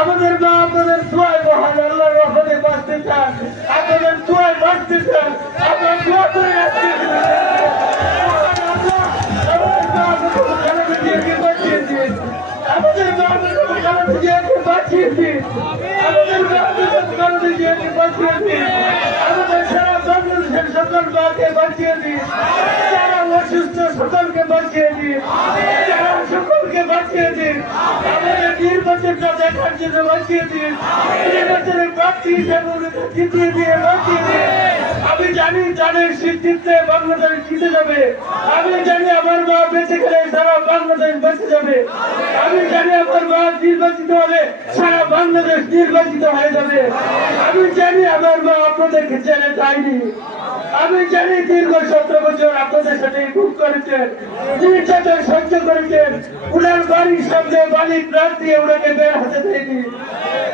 আমাদের মা আপনাদের দোয়ায় মহান আল্লাহর রহমতে বাঁচতে চান, আপনাদের দোয়ায় বাঁচতে চান, আপনার দোয়া করে আজকে আমাদের মা বাঁচিয়ে দিন, আমাদের বাঁচিয়ে দিন, আমাদের সারা বাংলাদেশের সকল মাকে বাঁচিয়ে দিন, যারা অসুস্থ সকলকে বাঁচিয়ে দিন, যারা সকলকে বাঁচিয়ে দিন, আমাদের নির্বাচনটা দেখার জন্য বাঁচিয়ে দিন, নির্বাচনের প্রার্থী হিসেবে জিতিয়ে দিয়ে বাঁচিয়ে দিন। আমি জানি যাদের সিদ্ধিতে বাংলাদেশ জিতে যাবে, আমি জানি আমার মা বেঁচে গেলে সারা বাংলাদেশ বেঁচে যাবে, আমি জানি আমার মা নির্বাচিত হলে সারা বাংলাদেশ নির্বাচিত হয়ে যাবে, আমি জানি আমার মা আপনাদেরকে ছেড়ে যায়নি, আমি জানি দীর্ঘ 17 বছর আপনাদের সাথে খুব করেছেন, নির্যাতন সহ্য করেছেন, উনার বাড়ির সামনে বাড়ির প্রাণ দিয়ে উনাকে বের হতে দেয়নি,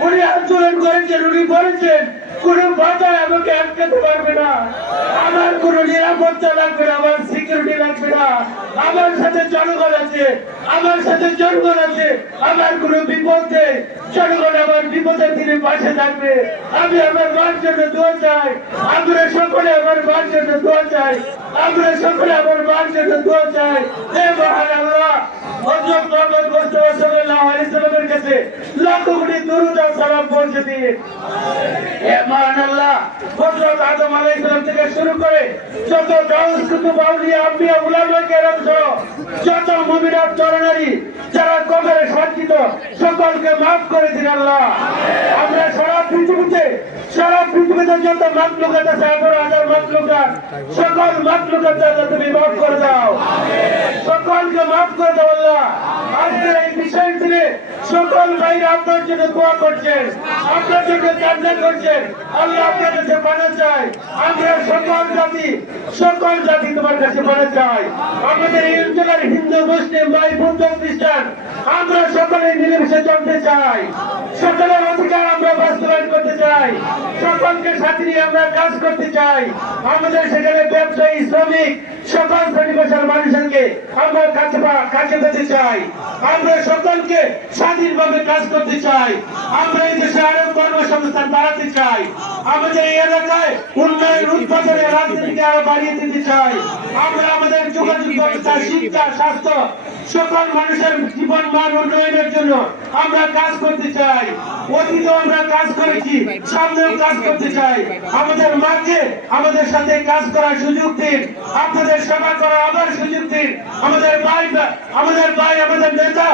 উনি আন্দোলন করেছেন, উনি বলেছেন কোন বাধা আমাকে আটকাতে পারবে না, আমার কোন নিরাপত্তা লাগবে না, আমার সিকিউরিটি লাগবে না, আমার সাথে জনগণ আছে, আমার সাথে জনগণ আছে, আমার কোন বিপদ নেই, জনগণ আমার বিপদের দিনে পাশে থাকবে। আমি আমার মার জন্য দোয়া চাই, আমরা সকলে আমার মার জন্য দোয়া চাই, আমরা সকলে আমার মার জন্য দোয়া চাই। হে মহান আল্লাহ, হযরত মুহাম্মদ মুস্তাফা সাল্লাল্লাহু আলাইহি সাল্লামের কাছে লাখ কোটি দরুদ ও সালাম পৌঁছে দিন। হে মহান আল্লাহ, হযরত আদম আলাইহিস সালাম থেকে শুরু করে যত গাউস কুতুব আউলিয়া আম্বিয়া উলামা কেরাম সহ যত মুমিনাত নরনারী যারা কবরে সাক্ষিত সকলকে মাফ করে দিন আল্লাহ। আমরা সারা পৃথিবীতে যত মাখলুকাত আছে 18,000 মাখলুকাত, সকল মাখলুকাত তুমি মাফ করে দাও, সকলকে মাফ করে দাও আল্লাহ। আজকের এই বিশেষ দিনে সকল ভাইরা আপনার জন্য দোয়া করছেন, আপনার জন্য কান্না করছেন, আল্লাহ আপনার কাছে পানা চাই, আমরা সকল জাতি তোমার কাছে পানা চাই। আমাদের এই অঞ্চলের হিন্দু মুসলিম ভাই বৌদ্ধ খ্রিস্টান আমরা সকলে মিলেমিশে চলতে চাই, সকলের অধিকার আমরা বাস্তবায়ন করতে চাই, সকলকে সাথে নিয়ে আমরা কাজ করতে চাই। আমাদের সেখানে ব্যবসায়ী শ্রমিক সকল শ্রেণী পেশার মানুষকে আমরা কাছে পেতে চাই, আমরা সকলকে স্বাধীনভাবে কাজ করতে চাই, আমরা এই দেশে আরো কর্মসংস্থান বাড়াতে চাই, আমাদের এই এলাকায় উন্নয়ন উৎপাদনের রাজনীতিকে আরো বাড়িয়ে দিতে চাই, আমরা আমাদের যোগাযোগ ব্যবস্থা শিক্ষা স্বাস্থ্য সকল মানুষের জীবন মান উন্নয়নের জন্য আমরা কাজ করতে চাই। অতীতেও আমরা কাজ করেছি, সামনেও কাজ করতে চাই। আমাদের মাকে আমাদের সাথে কাজ করার সুযোগ দিন, আপনাদের সেবা করার আবার সুযোগ দিন। আমাদের ভাই আমাদের নেতা,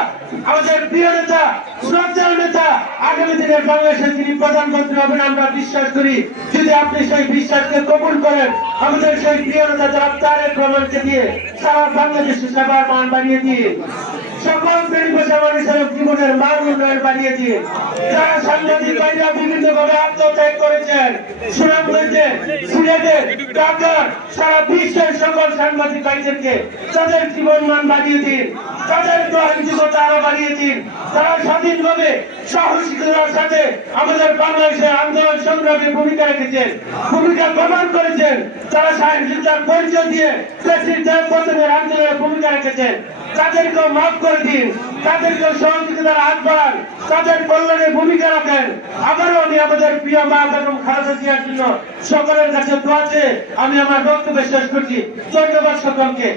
আমাদের প্রিয় নেতা, শ্রদ্ধার নেতা, আগামী দিনের বাংলাদেশের যিনি প্রধানমন্ত্রী হবেন আমরা বিশ্বাস করি। যদি আপনি সেই বিশ্বাসকে কবুল করেন, আমাদের সেই প্রিয় নেতা যারা তারেক রহমানকে দিয়ে সারা বাংলাদেশের সেবার মান বাড়িয়ে দিয়ে সকল শ্রেণী পেশা মানুষের জীবনের মান উন্নয়ন বাড়িয়ে দিয়ে যারা সাংবাদিক ভাইরা বিভিন্ন ভাবে আত্মত্যাগ করেছেন, সুনামগঞ্জে, সিলেটে, ঢাকার সারা বিশ্বের সকল সাংবাদিক ভাইদেরকে তাদের জীবন মান বাড়িয়ে দিন, তাদের গ্রহণযোগ্যতা আরো বাড়িয়ে দিন। তারা স্বাধীনভাবে সাহসিকতার সাথে আমাদের বাংলাদেশের আন্দোলন সংগ্রামে ভূমিকা রেখেছেন, ভূমিকা প্রমাণ করেছেন। তারা সাহসিকতার পরিচয় দিয়ে প্রেসিডেন্ট পতনের আন্দোলনে ভূমিকা রেখেছেন। তাদেরকেও মাফ করে দিন, তাদেরকেও সহযোগিতার হাত বাড়ান, তাদের কল্যাণে ভূমিকা রাখেন। আবারও আমি আমাদের প্রিয় মা বেগম খালেদা জিয়ার জন্য সকলের কাছে দোয়া চেয়ে আমি আমার বক্তব্য শেষ করছি। ধন্যবাদ সকলকে।